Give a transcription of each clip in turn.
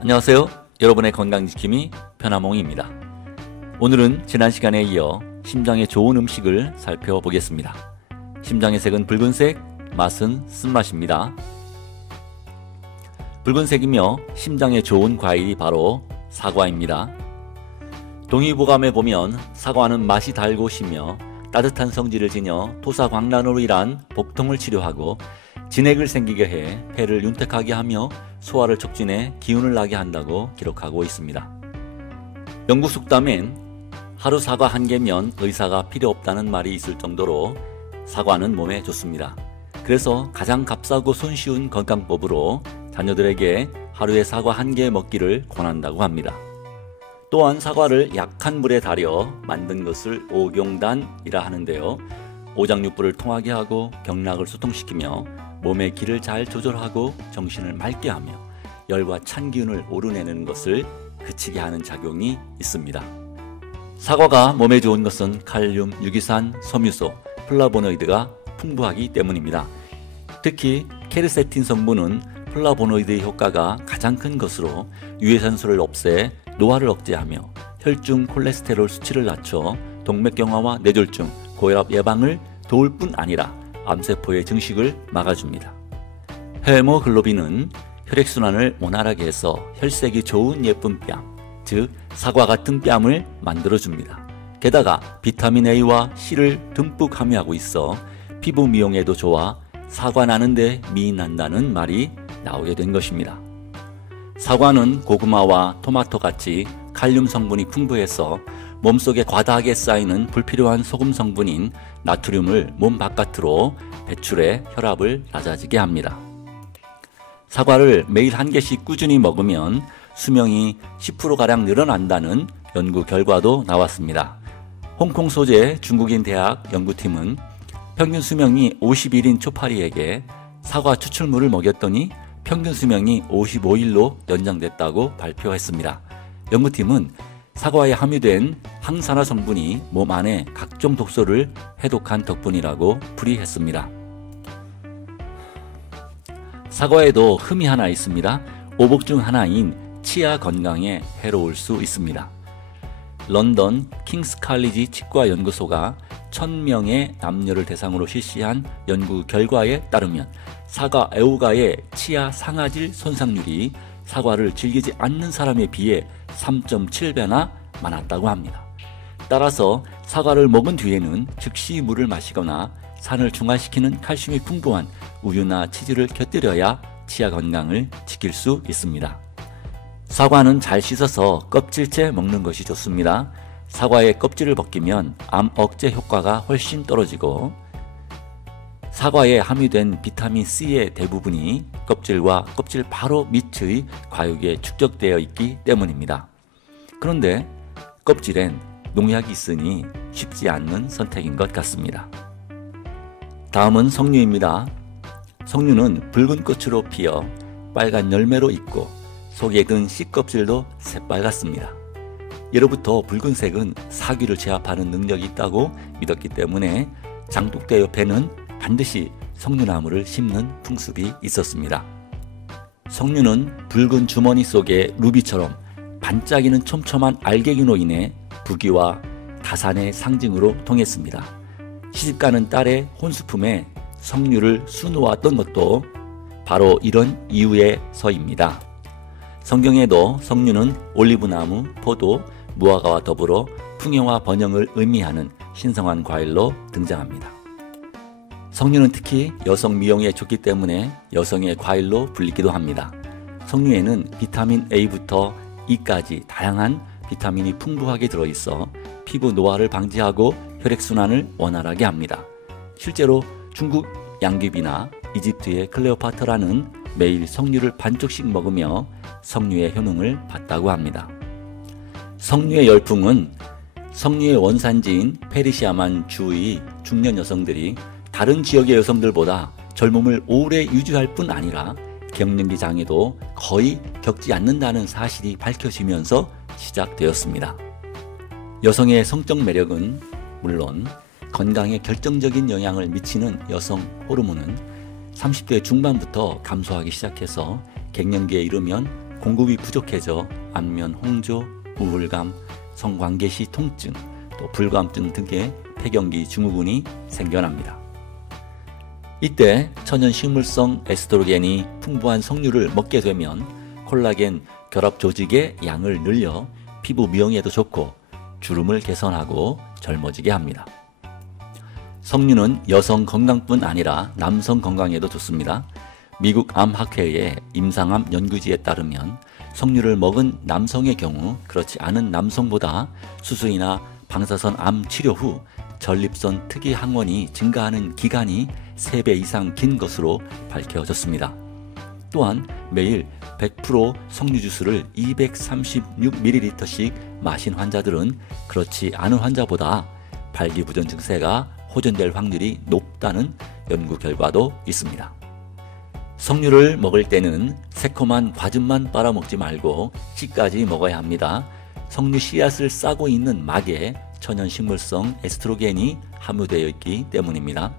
안녕하세요. 여러분의 건강지킴이 편하몽입니다. 오늘은 지난 시간에 이어 심장에 좋은 음식을 살펴보겠습니다. 심장의 색은 붉은색, 맛은 쓴맛입니다. 붉은색이며 심장에 좋은 과일이 바로 사과입니다. 동의보감에 보면 사과는 맛이 달고 시며 따뜻한 성질을 지녀 토사광란으로 인한 복통을 치료하고 진액을 생기게 해 폐를 윤택하게 하며 소화를 촉진해 기운을 나게 한다고 기록하고 있습니다. 영국 속담엔 하루 사과 한 개면 의사가 필요 없다는 말이 있을 정도로 사과는 몸에 좋습니다. 그래서 가장 값싸고 손쉬운 건강법으로 자녀들에게 하루에 사과 한 개 먹기를 권한다고 합니다. 또한 사과를 약한 물에 달여 만든 것을 오경단이라 하는데요. 오장육부를 통하게 하고 경락을 소통시키며 몸의 기를 잘 조절하고 정신을 맑게 하며 열과 찬 기운을 오르내는 것을 그치게 하는 작용이 있습니다. 사과가 몸에 좋은 것은 칼륨, 유기산, 섬유소, 플라보노이드가 풍부하기 때문입니다. 특히 케르세틴 성분은 플라보노이드의 효과가 가장 큰 것으로 유해산소를 없애 노화를 억제하며 혈중 콜레스테롤 수치를 낮춰 동맥경화와 뇌졸중, 고혈압 예방을 도울 뿐 아니라 암세포의 증식을 막아줍니다. 헤모글로빈은 혈액순환을 원활하게 해서 혈색이 좋은 예쁜 뺨, 즉 사과 같은 뺨을 만들어줍니다. 게다가 비타민 A와 C를 듬뿍 함유하고 있어 피부 미용에도 좋아 사과 나는데 미 난다는 말이 나오게 된 것입니다. 사과는 고구마와 토마토같이 칼륨 성분이 풍부해서 몸속에 과다하게 쌓이는 불필요한 소금 성분인 나트륨을 몸 바깥으로 배출해 혈압을 낮아지게 합니다. 사과를 매일 한 개씩 꾸준히 먹으면 수명이 10%가량 늘어난다는 연구 결과도 나왔습니다. 홍콩 소재 중국인 대학 연구팀은 평균 수명이 51인 초파리에게 사과 추출물을 먹였더니 평균 수명이 55일로 연장됐다고 발표했습니다. 연구팀은 사과에 함유된 항산화 성분이 몸 안에 각종 독소를 해독한 덕분이라고 풀이했습니다. 사과에도 흠이 하나 있습니다. 오복 중 하나인 치아 건강에 해로울 수 있습니다. 런던 킹스 칼리지 치과 연구소가 1000명의 남녀를 대상으로 실시한 연구 결과에 따르면 사과 애호가의 치아 상아질 손상률이 사과를 즐기지 않는 사람에 비해 3.7배나 많았다고 합니다. 따라서 사과를 먹은 뒤에는 즉시 물을 마시거나 산을 중화시키는 칼슘이 풍부한 우유나 치즈를 곁들여야 치아 건강을 지킬 수 있습니다. 사과는 잘 씻어서 껍질째 먹는 것이 좋습니다. 사과의 껍질을 벗기면 암 억제 효과가 훨씬 떨어지고 사과에 함유된 비타민 C의 대부분이 껍질과 껍질 바로 밑의 과육에 축적되어 있기 때문입니다. 그런데 껍질엔 농약이 있으니 쉽지 않는 선택인 것 같습니다. 다음은 석류입니다. 석류는 붉은 꽃으로 피어 빨간 열매로 있고 속에 든 씨껍질도 새빨갛습니다. 예로부터 붉은색은 사귀를 제압하는 능력이 있다고 믿었기 때문에 장독대 옆에는 반드시 석류나무를 심는 풍습이 있었습니다. 석류는 붉은 주머니 속에 루비처럼 반짝이는 촘촘한 알갱이로 인해 부귀와 다산의 상징으로 통했습니다. 시집가는 딸의 혼수품에 석류를 수놓았던 것도 바로 이런 이유에서입니다. 성경에도 석류는 올리브나무, 포도, 무화과와 더불어 풍요와 번영을 의미하는 신성한 과일로 등장합니다. 석류는 특히 여성 미용에 좋기 때문에 여성의 과일로 불리기도 합니다. 석류에는 비타민 A부터 E까지 다양한 비타민이 풍부하게 들어있어 피부 노화를 방지하고 혈액순환을 원활하게 합니다. 실제로 중국 양귀비나 이집트의 클레오파트라는 매일 석류를 반쪽씩 먹으며 석류의 효능을 봤다고 합니다. 석류의 열풍은 석류의 원산지인 페르시아만 주의 중년 여성들이 다른 지역의 여성들보다 젊음을 오래 유지할 뿐 아니라 갱년기 장애도 거의 겪지 않는다는 사실이 밝혀지면서 시작되었습니다. 여성의 성적 매력은 물론 건강에 결정적인 영향을 미치는 여성 호르몬은 30대 중반부터 감소하기 시작해서 갱년기에 이르면 공급이 부족해져 안면 홍조, 우울감, 성관계시 통증, 또 불감증 등의 폐경기 증후군이 생겨납니다. 이때 천연 식물성 에스트로겐이 풍부한 석류를 먹게 되면 콜라겐 결합 조직의 양을 늘려 피부 미용에도 좋고 주름을 개선하고 젊어지게 합니다. 석류는 여성 건강뿐 아니라 남성 건강에도 좋습니다. 미국 암학회의 임상암 연구지에 따르면 석류를 먹은 남성의 경우 그렇지 않은 남성보다 수술이나 방사선 암 치료 후 전립선 특이 항원이 증가하는 기간이 3배 이상 긴 것으로 밝혀졌습니다. 또한 매일 100% 석류 주스를 236ml씩 마신 환자들은 그렇지 않은 환자보다 발기부전 증세가 호전될 확률이 높다는 연구 결과도 있습니다. 석류를 먹을 때는 새콤한 과즙만 빨아먹지 말고 씨까지 먹어야 합니다. 석류 씨앗을 싸고 있는 막에 천연 식물성 에스트로겐이 함유되어 있기 때문입니다.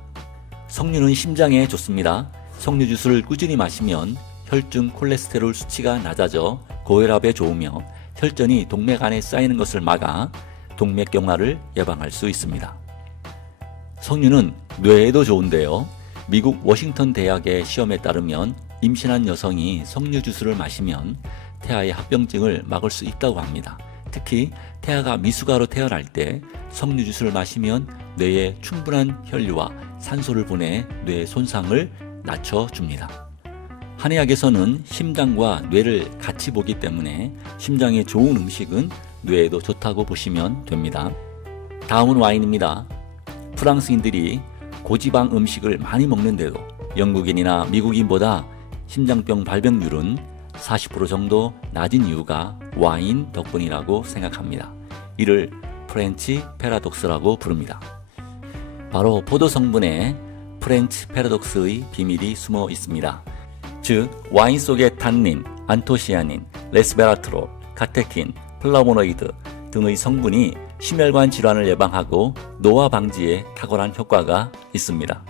석류는 심장에 좋습니다. 석류 주스를 꾸준히 마시면 혈중 콜레스테롤 수치가 낮아져 고혈압에 좋으며 혈전이 동맥 안에 쌓이는 것을 막아 동맥경화를 예방할 수 있습니다. 석류는 뇌에도 좋은데요. 미국 워싱턴 대학의 시험에 따르면 임신한 여성이 석류 주스를 마시면 태아의 합병증을 막을 수 있다고 합니다. 특히 태아가 미숙아로 태어날 때 석류 주스를 마시면 뇌에 충분한 혈류와 산소를 보내 뇌 손상을 낮춰줍니다. 한의학에서는 심장과 뇌를 같이 보기 때문에 심장에 좋은 음식은 뇌에도 좋다고 보시면 됩니다. 다음은 와인입니다. 프랑스인들이 고지방 음식을 많이 먹는데도 영국인이나 미국인보다 심장병 발병률은 40% 정도 낮은 이유가 와인 덕분이라고 생각합니다. 이를 프렌치 패러독스라고 부릅니다. 바로 포도 성분에 프렌치 패러독스의 비밀이 숨어 있습니다. 즉 와인 속의 탄닌, 안토시아닌, 레스베라트롤, 카테킨, 플라보노이드 등의 성분이 심혈관 질환을 예방하고 노화 방지에 탁월한 효과가 있습니다.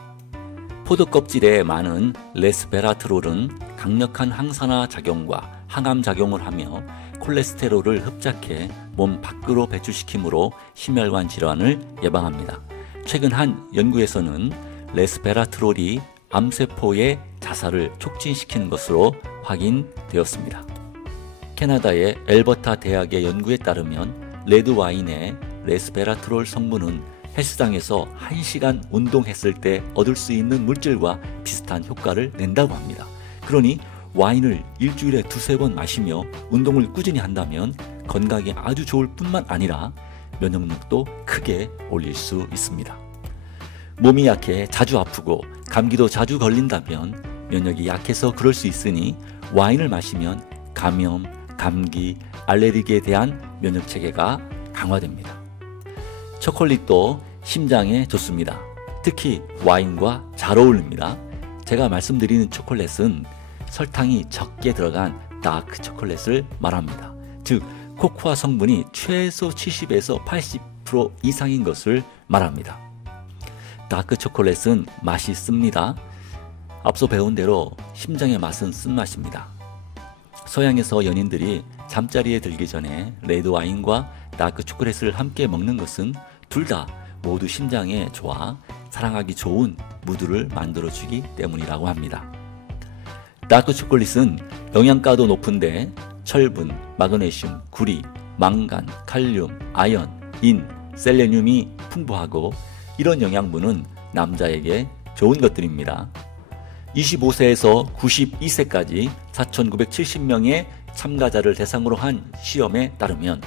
포도 껍질에 많은 레스베라트롤은 강력한 항산화 작용과 항암 작용을 하며 콜레스테롤을 흡착해 몸 밖으로 배출시키므로 심혈관 질환을 예방합니다. 최근 한 연구에서는 레스베라트롤이 암세포의 자살을 촉진시키는 것으로 확인되었습니다. 캐나다의 엘버타 대학의 연구에 따르면 레드 와인의 레스베라트롤 성분은 헬스장에서 1시간 운동했을 때 얻을 수 있는 물질과 비슷한 효과를 낸다고 합니다. 그러니 와인을 일주일에 2-3번 마시며 운동을 꾸준히 한다면 건강에 아주 좋을 뿐만 아니라 면역력도 크게 올릴 수 있습니다. 몸이 약해 자주 아프고 감기도 자주 걸린다면 면역이 약해서 그럴 수 있으니 와인을 마시면 감염, 감기, 알레르기에 대한 면역체계가 강화됩니다. 초콜릿도 심장에 좋습니다. 특히 와인과 잘 어울립니다. 제가 말씀드리는 초콜릿은 설탕이 적게 들어간 다크 초콜릿을 말합니다. 즉 코코아 성분이 최소 70에서 80% 이상인 것을 말합니다. 다크 초콜릿은 맛이 씁니다. 앞서 배운 대로 심장의 맛은 쓴맛입니다. 서양에서 연인들이 잠자리에 들기 전에 레드 와인과 다크 초콜릿을 함께 먹는 것은 둘 다 모두 심장에 좋아 사랑하기 좋은 무드를 만들어주기 때문이라고 합니다. 다크 초콜릿은 영양가도 높은데 철분, 마그네슘, 구리, 망간, 칼륨, 아연, 인, 셀레늄이 풍부하고 이런 영양분은 남자에게 좋은 것들입니다. 25세에서 92세까지 4,970명의 참가자를 대상으로 한 시험에 따르면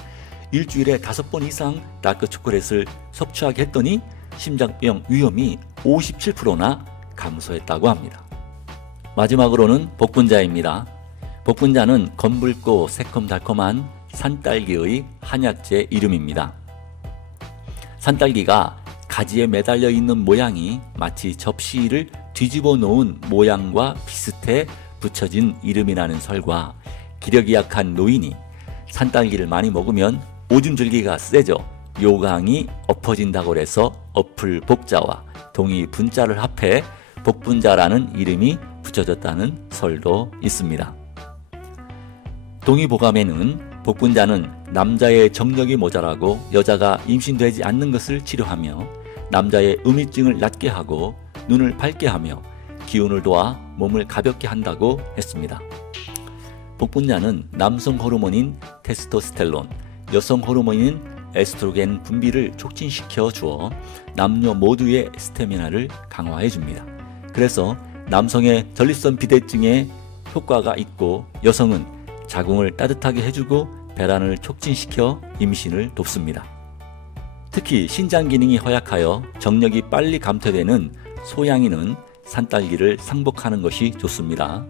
일주일에 5번 이상 다크 초콜릿을 섭취하게 했더니 심장병 위험이 57%나 감소했다고 합니다. 마지막으로는 복분자입니다. 복분자는 검붉고 새콤달콤한 산딸기의 한약재 이름입니다. 산딸기가 가지에 매달려 있는 모양이 마치 접시를 뒤집어 놓은 모양과 비슷해 붙여진 이름이라는 설과 기력이 약한 노인이 산딸기를 많이 먹으면 오줌줄기가 세져 요강이 엎어진다고 해서 어플복자와 동의 분자를 합해 복분자라는 이름이 붙여졌다는 설도 있습니다. 동의보감에는 복분자는 남자의 정력이 모자라고 여자가 임신되지 않는 것을 치료하며 남자의 음이증을 낫게 하고 눈을 밝게 하며 기운을 도와 몸을 가볍게 한다고 했습니다. 복분자는 남성 호르몬인 테스토스테론, 여성 호르몬인 에스트로겐 분비를 촉진시켜 주어 남녀 모두의 스태미나를 강화해 줍니다. 그래서 남성의 전립선 비대증에 효과가 있고 여성은 자궁을 따뜻하게 해주고 배란을 촉진시켜 임신을 돕습니다. 특히 신장 기능이 허약하여 정력이 빨리 감퇴되는 소양이는 산딸기를 상복하는 것이 좋습니다.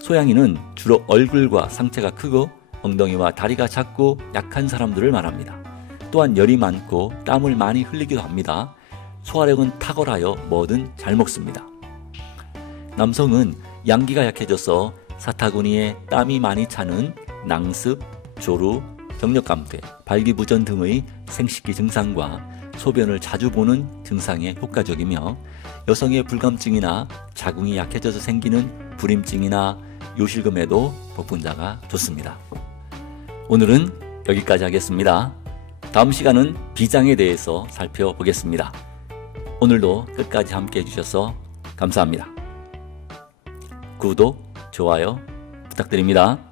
소양이는 주로 얼굴과 상체가 크고 엉덩이와 다리가 작고 약한 사람들을 말합니다. 또한 열이 많고 땀을 많이 흘리기도 합니다. 소화력은 탁월하여 뭐든 잘 먹습니다. 남성은 양기가 약해져서 사타구니에 땀이 많이 차는 낭습, 조루, 경력감퇴, 발기부전 등의 생식기 증상과 소변을 자주 보는 증상에 효과적이며 여성의 불감증이나 자궁이 약해져서 생기는 불임증이나 요실금에도 복분자가 좋습니다. 오늘은 여기까지 하겠습니다. 다음 시간은 비장에 대해서 살펴보겠습니다. 오늘도 끝까지 함께 해주셔서 감사합니다. 구독, 좋아요 부탁드립니다.